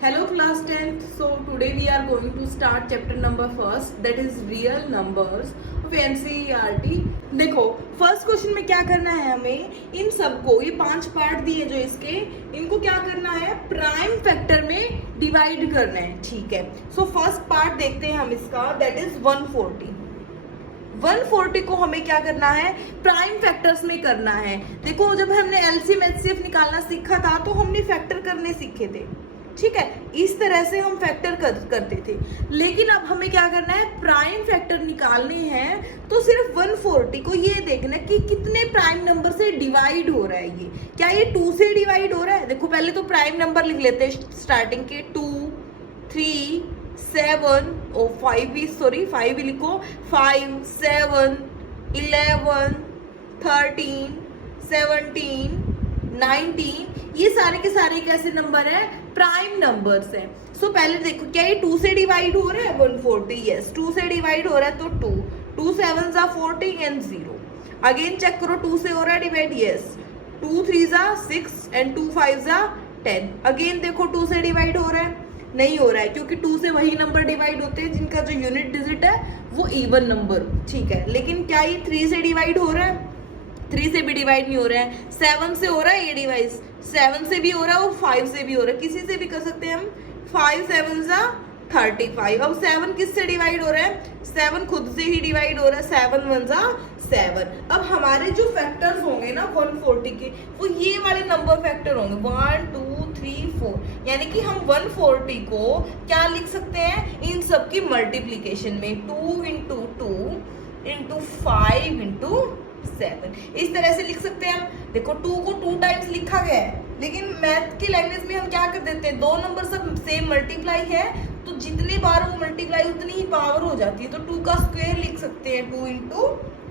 Hello class 10th. So today we are going to start chapter number first, that is real numbers of NCERT. देखो first question में क्या करना है, हमें इन सबको, ये 5 पार्ट दिए जो इसके, इनको क्या करना है, प्राइम फैक्टर में डिवाइड करना है। ठीक है, सो फर्स्ट पार्ट देखते हैं हम इसका, दैट इज 140। 140 को हमें क्या करना है, प्राइम फैक्टर्स में करना है। देखो जब हमने एलसीएम एचसीएफ निकालना सीखा था तो हमने फैक्टर करने सीखे थे। ठीक है, इस तरह से हम फैक्टर करते थे, लेकिन अब हमें क्या करना है, प्राइम फैक्टर निकालने हैं। तो सिर्फ 140 को ये देखना कि कितने प्राइम नंबर से डिवाइड हो रहा है। ये क्या, ये 2 से डिवाइड हो रहा है। देखो पहले तो प्राइम नंबर लिख लेते हैं स्टार्टिंग के, 2 3 7 और 5 भी, सॉरी 5 भी लिखो, 5 7 11 13 17 19, ये सारे के सारे कैसे नंबर है, प्राइम नंबर्स हैं। सो पहले देखो क्या ये 2 से डिवाइड हो रहा है 140, यस 2 से डिवाइड हो रहा है, तो 2 7 जा 40 एंड 0। अगेन चेक करो 2 से हो रहा है डिवाइड, यस 2 3 जा 6 एंड 2 5 जा 10। अगेन देखो 2 से डिवाइड हो रहा है, नहीं हो रहा है क्योंकि 2 से वही नंबर डिवाइड होते हैं जिनका जो यूनिट डिजिट है वो इवन नंबर। ठीक है, लेकिन क्या ये 3 से डिवाइड हो रहा है, 3 से भी डिवाइड नहीं हो रहा है। 7 से हो रहा है ये डिवाइड, 7 से भी हो रहा है और 5 से भी हो रहा है, किसी से भी कर सकते हैं हम। 5 7 जा 35। अब 7 किससे डिवाइड हो रहा है, 7 खुद से ही डिवाइड हो रहा है, 7 1 जा 7। अब हमारे जो फैक्टर्स होंगे ना 140 के, वो ये वाले नंबर फैक्टर होंगे 1 2 3 4, यानी कि हम 140 को क्या लिख सकते हैं, इन सब की मल्टीप्लीकेशन में 2 इंटू 2 इंटू 5 इंटू 7, इस तरह से लिख सकते हैं हम। देखो 2 को 2 टाइम्स लिखा गया है, लेकिन मैथ की लैंग्वेज में हम क्या कर देते हैं, दो नंबर सब सेम मल्टीप्लाई है तो जितने बार वो मल्टीप्लाई उतनी ही पावर हो जाती है। तो 2 का स्क्वायर लिख सकते हैं, 2 इंटू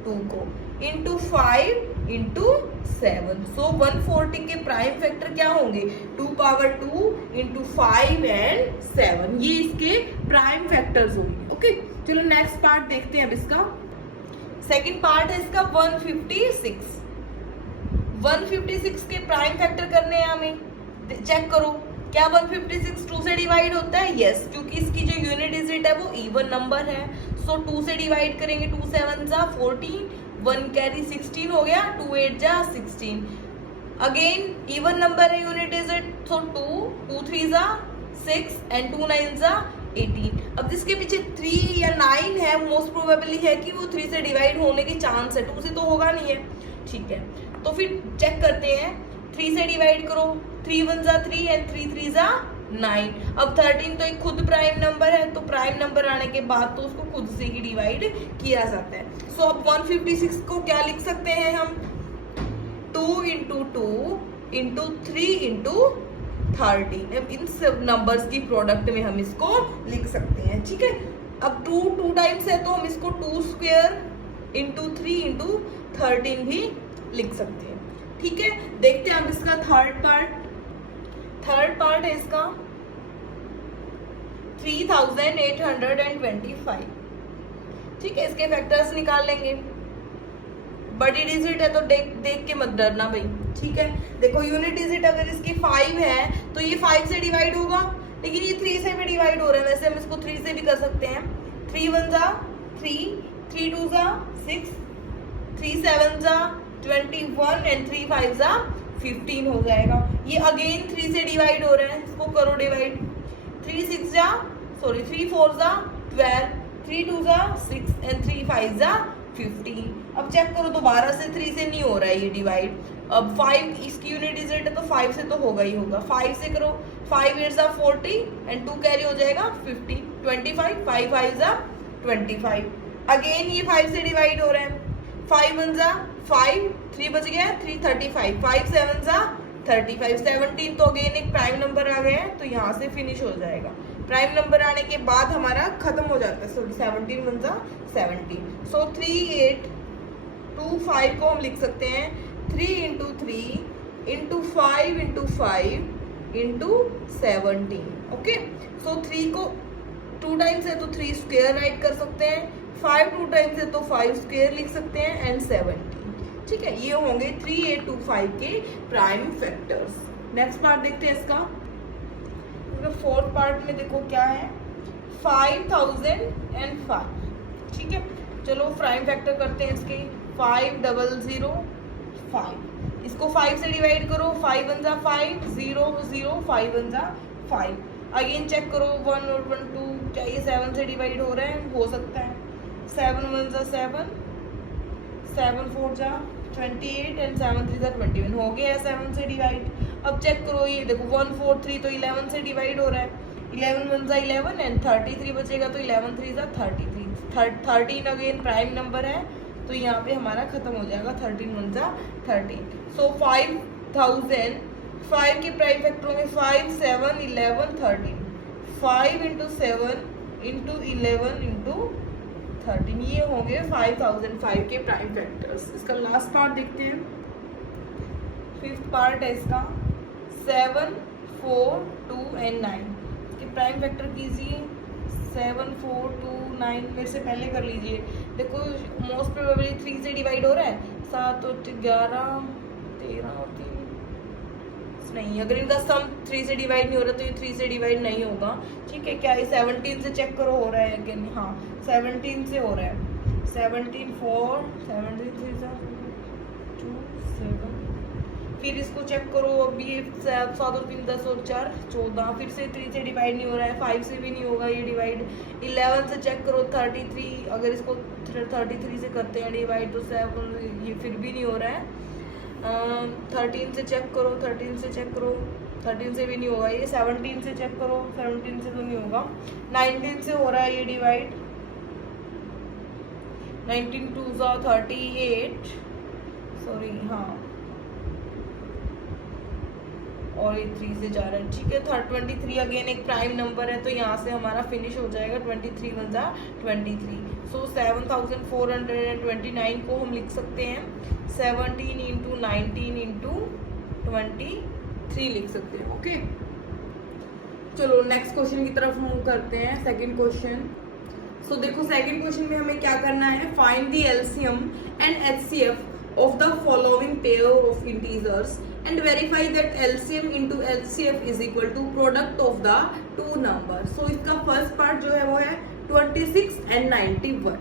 2 को इंटू 5 इंटू 7। सो 140 के प्राइम फैक्टर क्या होंगे, 2 पावर 2 इंटू 5 एंड 7, ये इसके प्राइम फैक्टर्स होंगे। ओके, चलो नेक्स्ट पार्ट देखते हैं अब इसका। सेकेंड पार्ट है इसका 156। 156 के प्राइम फैक्टर करने हैं हमें। चेक करो क्या 156 2 से डिवाइड होता है, यस क्योंकि इसकी जो यूनिट डिजिट है वो इवन नंबर है। सो 2 से डिवाइड करेंगे, 2 7 जा 14, 1 कैरी 16 हो गया, 2 8 जा 16। अगेन इवन नंबर है यूनिट डिजिट, तो 2 3 जा 6 एंड 2 9 जा 18। अब जिसके पीछे 3 या 9 है, मोस्ट प्रोबेबली है कि वो 3 से डिवाइड होने की चांस है, 2 से तो होगा नहीं है। ठीक है, तो फिर चेक करते हैं, 3 से डिवाइड करो, 3 1 जा 3 एंड 3 3 जा 9। अब 13 तो एक खुद प्राइम नंबर है, तो प्राइम नंबर आने के बाद तो उसको खुद से ही डिवाइड किया जाता है। सो अब 156 को क्या लिख सकते हैं हम, 2 इंटू 2 इंटू 3 इंटू 13। इन सब नंबर्स की प्रोडक्ट में हम इसको लिख सकते हैं। ठीक है, अब 2 टाइम्स है तो हम इसको 2 स्क्वायर इंटू 3 इंटू 13 भी लिख सकते हैं। ठीक है, देखते हैं हम इसका थर्ड पार्ट है इसका 3825। ठीक है, इसके फैक्टर्स निकाल लेंगे। बड़ी डिजिट है तो देख के मत डरना भाई। ठीक है, देखो यूनिट डिजिट अगर इसकी 5 है तो ये 5 से डिवाइड होगा, लेकिन ये 3 से भी डिवाइड हो रहा है। वैसे हम इसको 3 से भी कर सकते हैं, 3 1 जा 3, 3 2 जा 6, 3 7 जा 21 एंड 3 5 जा 15 हो जाएगा। ये अगेन 3 से डिवाइड हो रहा है, इसको करो डिवाइड, 3 6 जा 3 4 जा 12, 3 2 जा 6 एंड 3 5 जा 15। अब चेक करो दोबारा से 3 से नहीं हो रहा है ये डिवाइड। अब 5 इसकी यूनिट डिजिट है तो 5 से तो होगा ही होगा, 5 से करो, 5 8 जा 40 एंड 2 कैरी हो जाएगा 50, 25, 5 5 जा 25। अगेन ये 5 से डिवाइड हो रहा है, 5 1 जा 5, 3 बच गया 3 35, 5 7 जा 35, 17 तो अगेन एक प्राइम नंबर आ गया है तो यहाँ से फिनिश हो जाएगा। प्राइम नंबर आने के बाद हमारा खत्म हो जाता है, सॉरी 17 1 जा 17। सो 3 8 2 5 को हम लिख सकते हैं 3 into 3 into 5 into 5 into 17। Okay, so 3 को 2 टाइम्स है तो 3 स्क्वायर राइट कर सकते हैं, 5 2 टाइम्स है तो 5 स्क्वायर लिख सकते हैं एंड 17। ठीक है, ये होंगे 3825 के प्राइम फैक्टर्स। नेक्स्ट पार्ट देखते हैं इसका। फोर्थ पार्ट में देखो क्या है 5005, ठीक है। चलो प्राइम फैक्टर करते हैं इसके 5005, इसको 5 से डिवाइड करो, 5 1 जा 5, 0 0 5 1 जा 5, अगेन चेक करो 1 और 1 2, क्या ये 7 से डिवाइड हो रहा है? हो सकता है। 7 1 जा 7, 7 4 जा 28 एंड 7 3 जा 21, हो गया है 7 से डिवाइड। अब चेक करो ये देखो 1 4 3 तो 11 से डिवाइड हो रहा है, 11 1 जा 11 एंड 33 बचेगा, तो 11 3 जा 33, 13 अगेन प्राइम नंबर है, तो यहाँ पे हमारा खत्म हो जाएगा 13 1 जा 13। सो 5000 5 के प्राइम फैक्टर होंगे 5 7 11 13, 5 इंटू 7 इंटू 11 इंटू 13, ये होंगे 5005 के प्राइम फैक्टर्स। इसका लास्ट पार्ट देखते हैं, फिफ्थ पार्ट है इसका 7 4 2 एंड 9 के प्राइम फैक्टर कीजिए। 7 4 2 9 मेरे से पहले कर लीजिए। देखो मोस्ट प्रोबेबली 3 से डिवाइड हो रहा है, 7 और 11 13 और 3 नहीं, अगर इनका सम 3 से डिवाइड नहीं हो रहा तो ये 3 से डिवाइड नहीं होगा, ठीक है। क्या ये 17 से चेक करो हो रहा है कि नहीं? हाँ 17 से हो रहा है, 17 4 17 3 2 7, फिर इसको चेक करो, अभी ये 7 और 3 10 और 4 14, फिर से 3 से डिवाइड नहीं हो रहा है, 5 से भी नहीं होगा ये डिवाइड। 11 से चेक करो 33, अगर इसको 33 से करते हैं डिवाइड तो 7, ये फिर भी नहीं हो रहा है। 13 से चेक करो, 13 से चेक करो, 13 से भी नहीं होगा ये। 17 से चेक करो, 17 से तो नहीं होगा। 19 से हो रहा है ये डिवाइड, 19 2 जा 38, सॉरी हाँ, और ये 3 से जा रहा है, ठीक है। 23 अगेन एक प्राइम नंबर है, तो यहाँ से हमारा फिनिश हो जाएगा 23 1 जा 23। सो 7429 को हम लिख सकते हैं 17 इंटू 19 इंटू 23 लिख सकते हैं, ओके। चलो नेक्स्ट क्वेश्चन की तरफ मूव करते हैं, सेकंड क्वेश्चन। सो देखो सेकंड क्वेश्चन में हमें क्या करना है, find the LCM and HCF of the following pair of integers and verify that LCM into HCF is equal to product of the two numbers. So इसका first part जो है वो है 26 and 91।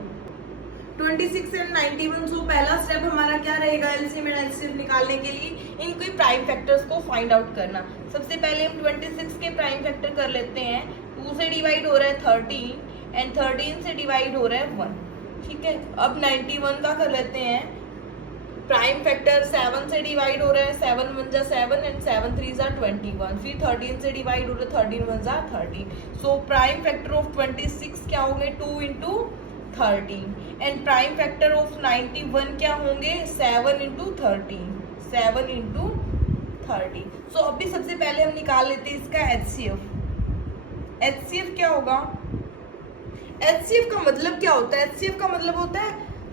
26 and 91, सो पहला स्टेप हमारा क्या रहेगा LCM and HCF निकालने के लिए, इनके प्राइम फैक्टर्स को फाइंड आउट करना। सबसे पहले हम 26 के प्राइम फैक्टर कर लेते हैं, 2 से डिवाइड हो रहा है 13 एंड 13 से डिवाइड हो रहा है 1, ठीक है। अब 91 का कर लेते हैं प्राइम फैक्टर, 7 से डिवाइड हो रहा है, 7 1 जा 7 एंड 7 3 जा 21, फिर 13 से डिवाइड हो रहा है, 13 1 जा 13। सो प्राइम फैक्टर ऑफ 26 क्या होंगे 2 into 13 and prime factor of 91 क्या होंगे 7 इंटू 13, 7 इंटू 30। सो अभी सबसे पहले हम निकाल लेते हैं इसका HCF। HCF क्या होगा, HCF का मतलब क्या होता है, HCF का मतलब होता है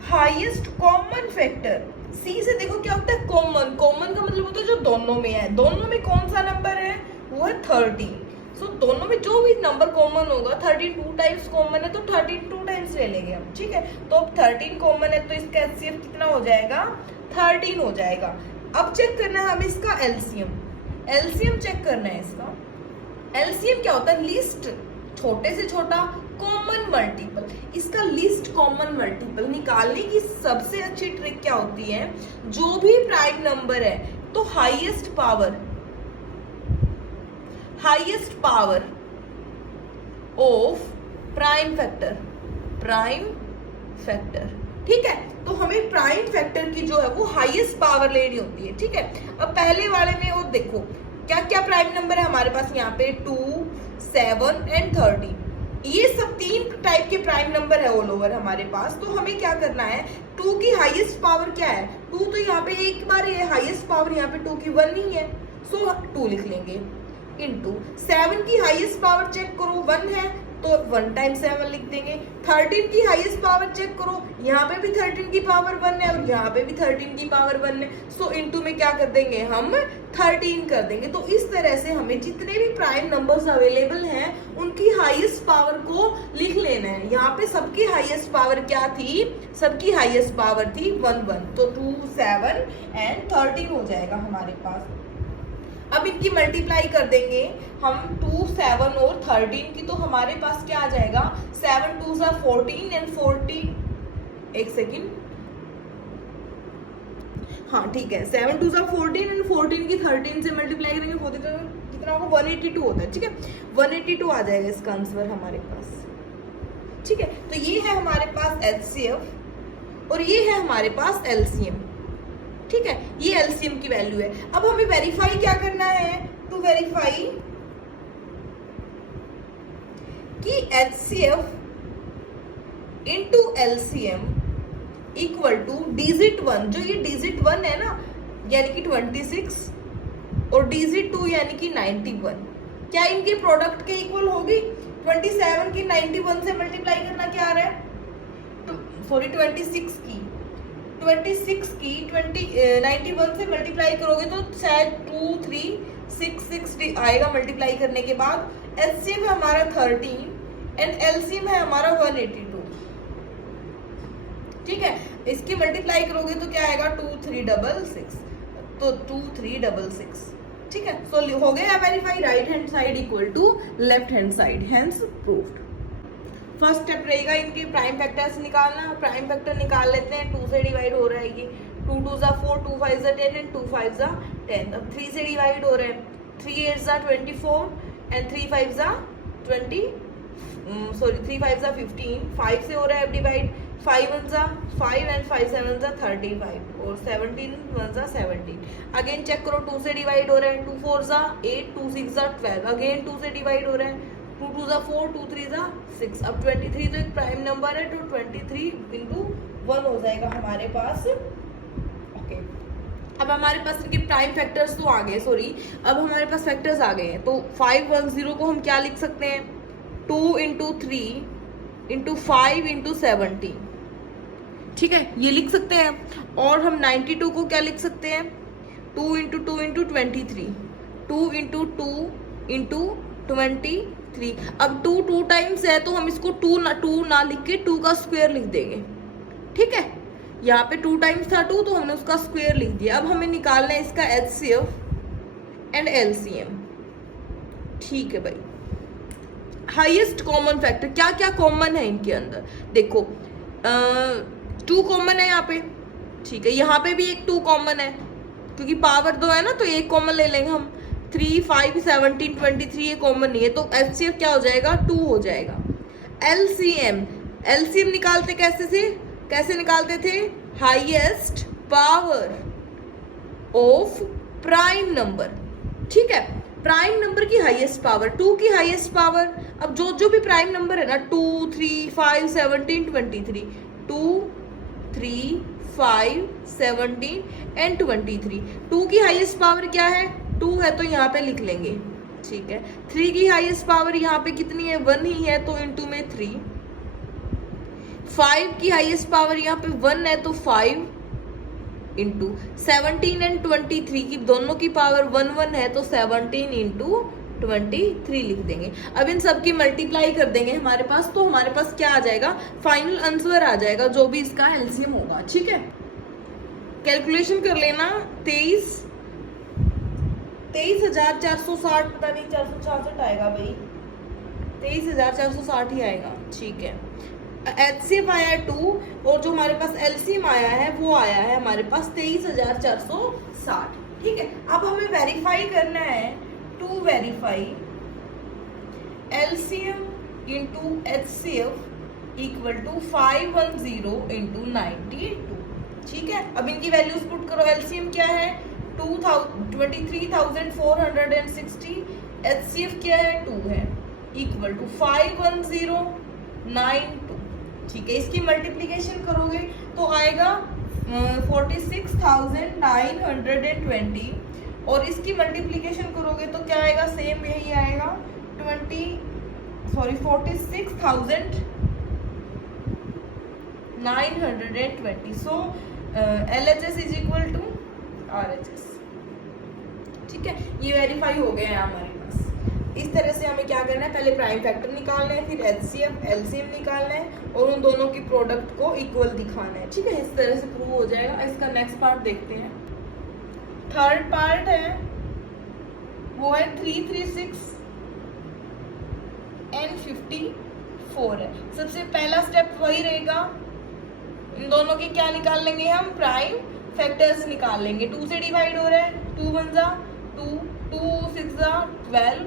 हाईएस्ट कॉमन फैक्टर। सी से देखो क्या होता है कॉमन, कॉमन का मतलब होता है जो दोनों में है, दोनों में कौन सा नंबर है वो है 13। सो दोनों में जो भी नंबर कॉमन होगा, 32 टाइम्स कॉमन है तो 32 टाइम्स ले लेंगे हम, ठीक है। तो अब 13 कॉमन है तो इसका एचसीएफ कितना हो जाएगा 13 हो जाएगा। अब चेक करना है हमें इसका एलसीएम, एलसीएम चेक करना है इसका। एलसीएम क्या होता है, लिस्ट छोटे से छोटा कॉमन मल्टीपल, इसका लिस्ट कॉमन मल्टीपल निकालने की सबसे अच्छी ट्रिक क्या होती है, जो भी प्राइम नंबर है तो highest power of prime factor, ठीक है। तो हमें प्राइम फैक्टर की जो है वो हाईएस्ट पावर लेनी होती है, ठीक है। अब पहले वाले में वो देखो क्या क्या प्राइम नंबर है हमारे पास, यहाँ पे 2 7 एंड 30, ये सब 3 टाइप के प्राइम नंबर है ऑल ओवर हमारे पास। तो हमें क्या करना है, 2 की हाईएस्ट पावर क्या है 2, तो यहाँ पे एक बार ये हाईएस्ट पावर यहाँ पे 2 की 1 नहीं है, सो 2 लिख लेंगे, इनटू 7 की हाईएस्ट पावर चेक करो 1 है तो 1 टाइम 7 लिख देंगे। 13 की हाईएस्ट पावर चेक करो, यहाँ पे भी 13 की पावर 1 है और यहाँ पे भी 13 की पावर 1 है, सो इनटू में क्या कर देंगे हम 13 कर देंगे। तो इस तरह से हमें जितने भी प्राइम नंबर्स अवेलेबल हैं उनकी हाईएस्ट पावर को लिख लेना है। यहाँ पे सबकी हाईएस्ट पावर क्या थी, सबकी हाईएस्ट पावर थी 1 1, तो 2 7 एंड 13 हो जाएगा हमारे पास। अब इनकी मल्टीप्लाई कर देंगे हम 2, 7 और 13 की, तो हमारे पास क्या आ जाएगा 7 2 सा 14 एंड 40, एक सेकेंड, हाँ ठीक है, 7 2 सा 14 एंड 14 की 13 से मल्टीप्लाई करेंगे वो कितना होगा 182 होता है, ठीक है 182 आ जाएगा इसका आंसर हमारे पास, ठीक है। तो ये है हमारे पास HCF और ये है हमारे पास LCM, ठीक है, ये LCM की वैल्यू है। अब हमें वेरीफाई क्या करना है, टू वेरीफाई कि HCF into LCM equal two digit 1, जो ये डिजिट 1 है ना यानी कि 26 और डिजिट 2 यानी कि 91, क्या इनके प्रोडक्ट के इक्वल होगी? 27 की 91 से मल्टीप्लाई करना क्या आ रहा है, सॉरी 26 की 91 से मल्टीप्लाई करोगे तो शायद 2 3 6 6 आएगा मल्टीप्लाई करने के बाद। HCF है हमारा 13 एंड LCM है हमारा 182, ठीक है। इसकी मल्टीप्लाई करोगे तो क्या आएगा 2366, तो 2366, ठीक है। सो हो गया verify, right hand side equal to left hand side, hence proved. First step रहेगा इनके प्राइम फैक्टर्स निकालना। प्राइम फैक्टर निकाल लेते हैं, 2 से डिवाइड हो रहा है ये, 2 2 सा 4, 2 5 सा 10 एंड 2 5 सा 10। अब 3 से डिवाइड हो रहा है, 3 8 सा 24 एंड 3 5 सा 15, 5 से हो रहा है अब डिवाइड, 5 1 सा 5 एंड 5 7 सा 35 और 17 1 सा 17। अगेन चेक करो, 2 से डिवाइड हो रहा है, 2 4 सा 8, 2 6 सा 12, अगेन 2 से डिवाइड हो रहा है, 2 2 सा 4, 2 3 सा 6। अब 23 तो एक प्राइम नंबर है, तो 23 इंटू 1 हो जाएगा हमारे पास, ओके। अब हमारे पास इनके प्राइम फैक्टर्स तो आ गए, सॉरी अब हमारे पास फैक्टर्स आ गए हैं, तो 510 को हम क्या लिख सकते हैं, 2 इंटू 3 इंटू 5 इंटू 17, ठीक है, ये लिख सकते हैं। और हम 92 को क्या लिख सकते हैं, 2 इंटू 2 इंटू 23, 2 इंटू 2 इंटू 23। अब 2 2 टाइम्स है तो हम इसको 2 ना लिख के 2 का स्क्वायर लिख देंगे, ठीक है। यहाँ पे 2 टाइम्स था 2 तो हमने उसका स्क्वायर लिख दिया। अब हमें निकालना है इसका HCF एंड LCM, ठीक है भाई। हाईएस्ट कॉमन फैक्टर, क्या क्या कॉमन है इनके अंदर, देखो 2 कॉमन है यहाँ पे, ठीक है, यहाँ पे भी एक 2 कॉमन है क्योंकि पावर 2 है ना, तो एक कॉमन ले लेंगे हम। 3 5 17 23 ये कॉमन नहीं है, तो HCF क्या हो जाएगा 2 हो जाएगा। LCM निकालते कैसे निकालते थे, highest power of prime number, ठीक है, प्राइम नंबर की हाईएस्ट पावर, 2 की हाईएस्ट पावर। अब जो भी प्राइम नंबर है ना, 2 3 5 17 23, 2 3 5 17 एंड 23, 2 की हाईएस्ट पावर क्या है 2 है, तो यहाँ पे लिख लेंगे, ठीक है। 3 की हाईएस्ट पावर यहाँ पे कितनी है 1 ही है, तो इनटू में 3। 5 की हाईएस्ट पावर यहाँ पे 1 है, तो 5 इंटू 17 एंड 23 की दोनों की पावर 1 1 है, तो 17 इंटू 23 लिख देंगे। अब इन सब की मल्टीप्लाई कर देंगे हमारे पास, तो हमारे पास क्या आ जाएगा, फाइनल आंसर आ जाएगा जो भी इसका LCM होगा, ठीक है। कैलकुलेशन कर लेना, 23,460, पता नहीं 466 आएगा भाई, 23,460 ही आएगा, ठीक है। HCF आया है 2 और जो हमारे पास LCM आया है वो आया है हमारे पास 23,460, ठीक है। अब हमें वेरीफाई करना है, to verify LCM into HCF equal to 510 into 92, ठीक है। अब इनकी वैल्यूज पुट करो, LCM क्या है 23,460, HCF क्या है 2 है, इक्वल टू 51092, ठीक है। इसकी मल्टीप्लीकेशन करोगे तो आएगा 46,920 और इसकी मल्टीप्लीकेशन करोगे तो क्या आएगा, सेम यही आएगा 46,920। So LHS is equal to RHS, ठीक है। ये वेरीफाई हो गया है हमारे पास। इस तरह से हमें क्या करना है, पहले प्राइम फैक्टर निकालना है, फिर HCF LCM निकालना है और उन दोनों की प्रोडक्ट को इक्वल दिखाना है, ठीक है। इस तरह से प्रूव हो जाएगा। इसका नेक्स्ट पार्ट देखते हैं। थर्ड पार्ट है वो है 336 एंड 54 है। सबसे पहला स्टेप वही रहेगा, इन दोनों के क्या निकाल लेंगे हम, प्राइम फैक्टर्स निकाल लेंगे। 2 से डिवाइड हो रहा है, 2 1 जा 2, 2 6 जा 12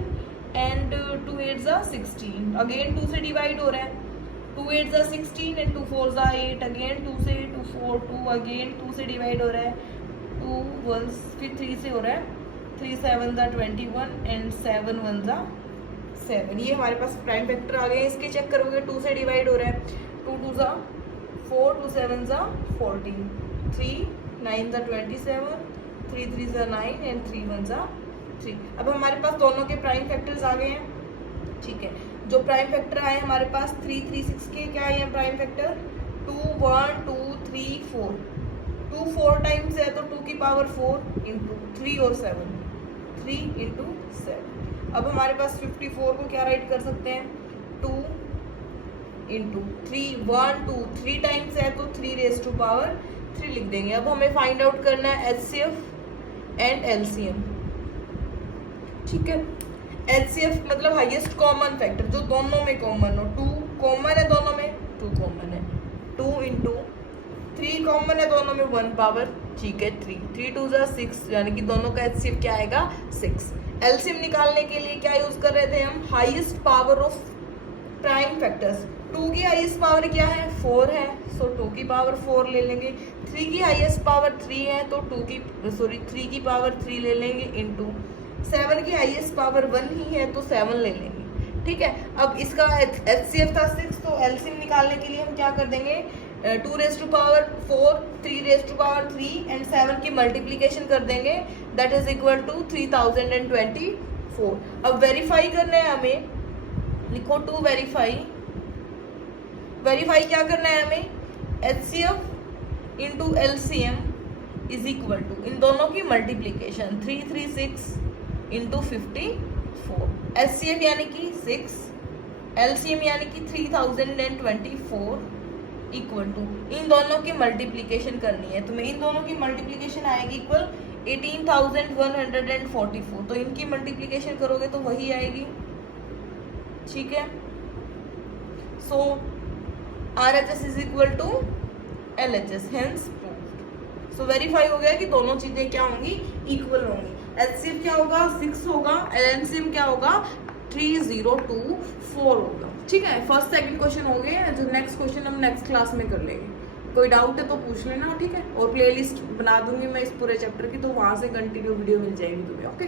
एंड 2 8 जा 16। अगेन 2 से डिवाइड हो रहा है, 2 8 जा 16 एंड 2 4 जा 8। अगेन 2 से 2 4 2, अगेन 2 से डिवाइड हो रहा है, 2 1 फिर 3 से हो रहा है, 3 7 जा 21 एंड 7 1 जा 7। ये हमारे पास प्राइम फैक्टर आ गए। इसके चेक करोगे, 2 से डिवाइड हो रहा है, 2 2 जा 4, 2 7 जा 14, 3 9 जा 27, 3 3 जा 9 एंड 3 1 जा 3। अब हमारे पास दोनों के प्राइम फैक्टर्स आ गए हैं। ठीक है, जो प्राइम फैक्टर आए हमारे पास 3 3 6 के क्या है प्राइम फैक्टर, 2 1 2 3 4। 2 4 टाइम्स है तो 2 की पावर 4 इंटू 3 और 7, 3 इंटू 7। अब हमारे पास 54 को क्या राइट कर सकते हैं, 2 इंटू 3, 1 2 3 टाइम्स है तो 3 रेज टू पावर 3 लिख देंगे। अब हमें फाइंड आउट करना है HCF एंड LCM। ठीक है, HCF मतलब हाईएस्ट कॉमन फैक्टर, जो दोनों में कॉमन हो। 2 कॉमन है दोनों में, 2 कॉमन है, 2 इंटू 3 कॉमन है दोनों में, 1 पावर, ठीक है 3, 3 2 जा 6, यानी कि दोनों का HCF क्या आएगा 6। LCM निकालने के लिए क्या यूज कर रहे थे हम, highest power of prime factors. 2 की हाईएस्ट पावर क्या है 4 है, सो 2 की पावर 4 ले लेंगे। 3 की हाईएस्ट पावर 3 है तो 3 की पावर 3 ले लेंगे, इंटू 7 की हाईएस्ट पावर 1 ही है तो 7 ले लेंगे। ठीक है, अब इसका HCF था 6, तो LCM निकालने के लिए हम क्या कर देंगे, 2 raise to power 4, 3 raise to power 3 and 7 की मल्टीप्लीकेशन कर देंगे, दैट इज इक्वल टू 3024। अब वेरीफाई करना है हमें, लिखो टू वेरीफाई। वेरीफाई क्या करना है हमें, HCF into LCM is equal to इन दोनों की मल्टीप्लीकेशन, 336 इंटू 54। HCF यानी कि 6, LCM यानी कि 3024 इक्वल टू इन दोनों की मल्टीप्लीकेशन करनी है। तो मैं इन दोनों की मल्टीप्लीकेशन आएगी इक्वल 18,144। तो इनकी मल्टीप्लीकेशन करोगे तो वही आएगी। ठीक है, so RHS is equal to LHS, hence proved. So verify हो गया कि दोनों चीजें क्या होंगी, इक्वल होंगी। HCF क्या होगा 6 होगा, LCM क्या होगा 3024 होगा। ठीक है, फर्स्ट सेकंड क्वेश्चन हो गए, जो नेक्स्ट क्वेश्चन हम नेक्स्ट क्लास में कर लेंगे। कोई डाउट है तो पूछ लेना। ठीक है, और प्लेलिस्ट बना दूंगी मैं इस पूरे चैप्टर की, तो वहां से कंटिन्यू वीडियो मिल जाएगी तुम्हें। ओके।